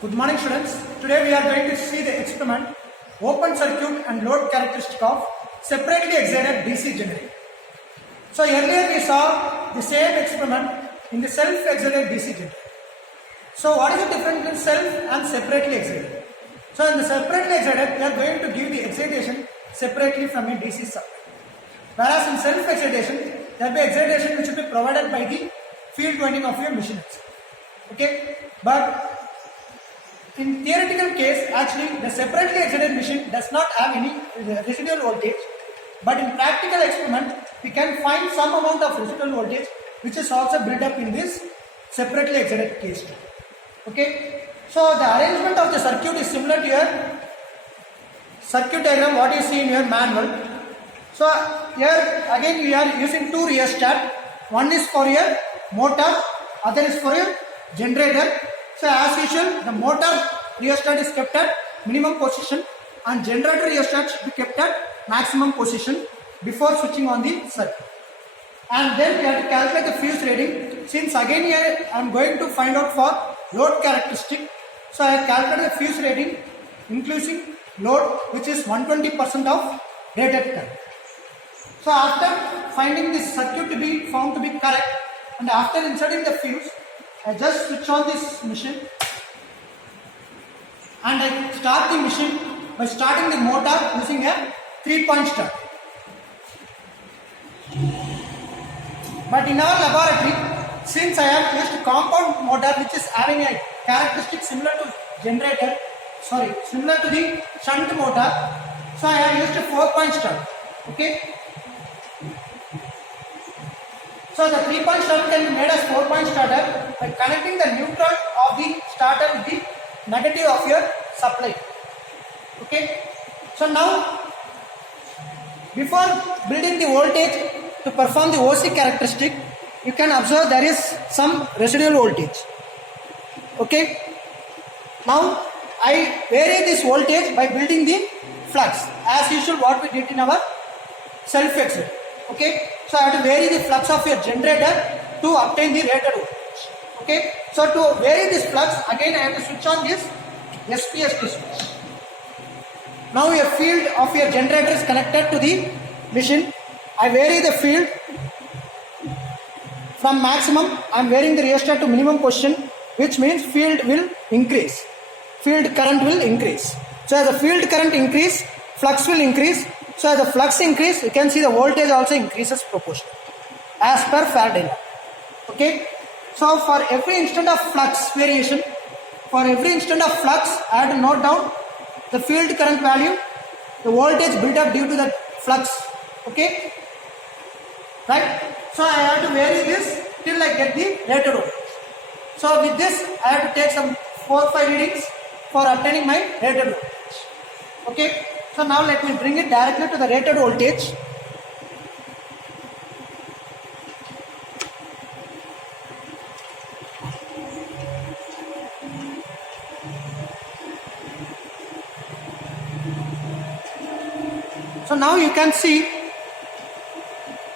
Good morning students. Today we are going to see the experiment open circuit and load characteristic of separately excited DC generator. So earlier we saw the same experiment in the self-excited DC generator. So what is the difference between self and separately excited? So in the separately excited we are going to give the excitation separately from a DC supply. Whereas in self-excitation there will be excitation which will be provided by the field winding of your machine itself. Okay, but in theoretical case, actually the separately excited machine does not have any residual voltage, but in practical experiment we can find some amount of residual voltage which is also built up in this separately excited case too. Okay, so the arrangement of the circuit is similar to your circuit diagram what you see in your manual. So here again we are using two rheostat. One is for your motor, other is for your generator. So as usual, the motor rheostat is kept at minimum position and generator rheostat should be kept at maximum position before switching on the circuit. And then we have to calculate the fuse rating. Since again here I am going to find out for load characteristic. So I have calculated the fuse rating including load which is 120% of rated current. So after finding this circuit to be found to be correct and after inserting the fuse, I just switch on this machine and I start the machine by starting the motor using a 3-point start. But in our laboratory, since I have used compound motor which is having a characteristic similar to similar to the shunt motor, so I have used a 4-point start. Okay. So the 3-point starter can be made as 4-point starter by connecting the neutral of the starter with the negative of your supply. Okay. So now, before building the voltage to perform the OC characteristic, you can observe there is some residual voltage. Okay. Now I vary this voltage by building the flux as usual what we did in our self-exit. Okay. So I have to vary the flux of your generator to obtain the rated voltage. Okay. So to vary this flux, again I have to switch on this SPST switch. Now your field of your generator is connected to the machine. I vary the field from maximum. I am varying the rheostat to minimum position, which means field will increase. Field current will increase. So as the field current increase, flux will increase. So as the flux increase, you can see the voltage also increases proportionally as per Faraday law. Okay. So for every instant of flux variation, for every instant of flux, I have to note down the field current value, the voltage built up due to the flux. Okay. Right. So I have to vary this till I get the rated voltage. So with this, I have to take some 4 or 5 readings for obtaining my rated voltage. Okay. So now let me bring it directly to the rated voltage. So now you can see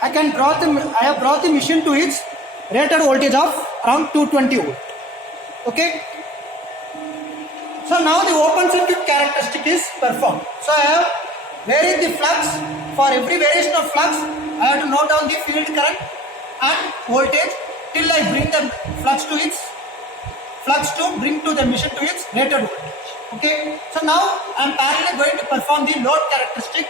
I have brought the machine to its rated voltage of around 220 volt. Okay. So now the open circuit characteristic is performed. So I have varied the flux. For every variation of flux, I have to note down the field current and voltage till I bring the flux to bring to the machine to its rated voltage. Okay. So now I am parallelly going to perform the load characteristic,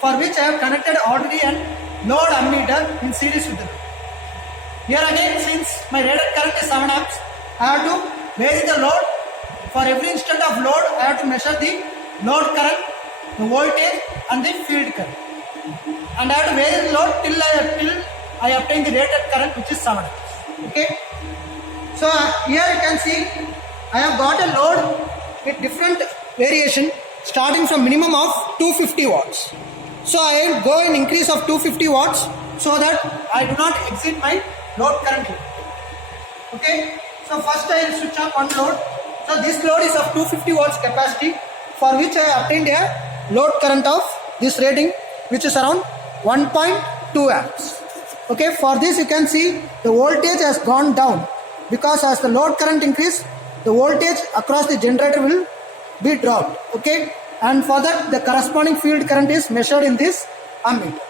for which I have connected already a load ammeter in series with the load. Here again, since my rated current is 7 amps, I have to vary the load. For every instant of load, I have to measure the load current, the voltage and the field current. And I have to vary the load till I obtain the rated current, which is 7 amps. Okay. So here you can see I have got a load with different variation starting from minimum of 250 watts. So I will go in increase of 250 watts so that I do not exceed my load current limit. Okay. So first I will switch on one load. So this load is of 250 watts capacity, for which I obtained a load current of this rating, which is around 1.2 amps. Okay, for this you can see the voltage has gone down because as the load current increase, the voltage across the generator will be dropped. Okay, and for that the corresponding field current is measured in this ammeter.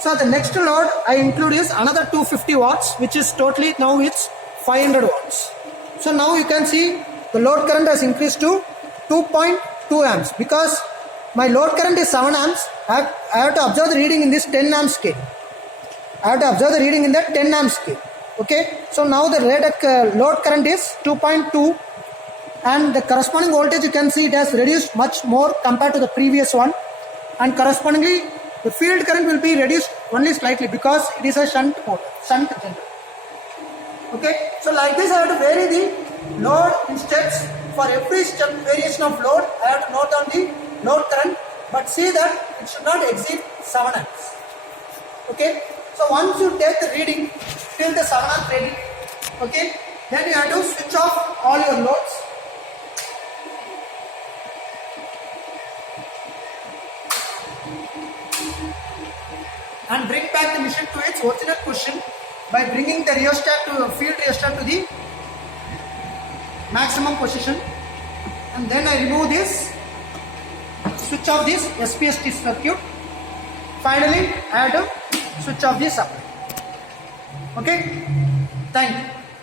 So the next load I include is another 250 watts, which is totally now it's 500 watts. So now you can see the load current has increased to 2.2 amps because my load current is 7 amps. I have to observe the reading in this 10 amp scale. I have to observe the reading in the 10 amp scale. Okay, so now the rated load current is 2.2, and the corresponding voltage you can see it has reduced much more compared to the previous one, and correspondingly the field current will be reduced only slightly because it is a shunt generator. Okay, so like this I have to vary the load in steps. For every step variation of load I have to note down the load current, but see that it should not exceed 7 amps. Okay, so once you take the reading till the 7 amp reading, okay, then you have to switch off all your loads. And bring back the machine to its original position by bringing the field rheostat to the maximum position, and then I remove this, switch off this SPST circuit. Finally I have to switch off the supply. Okay, thank you.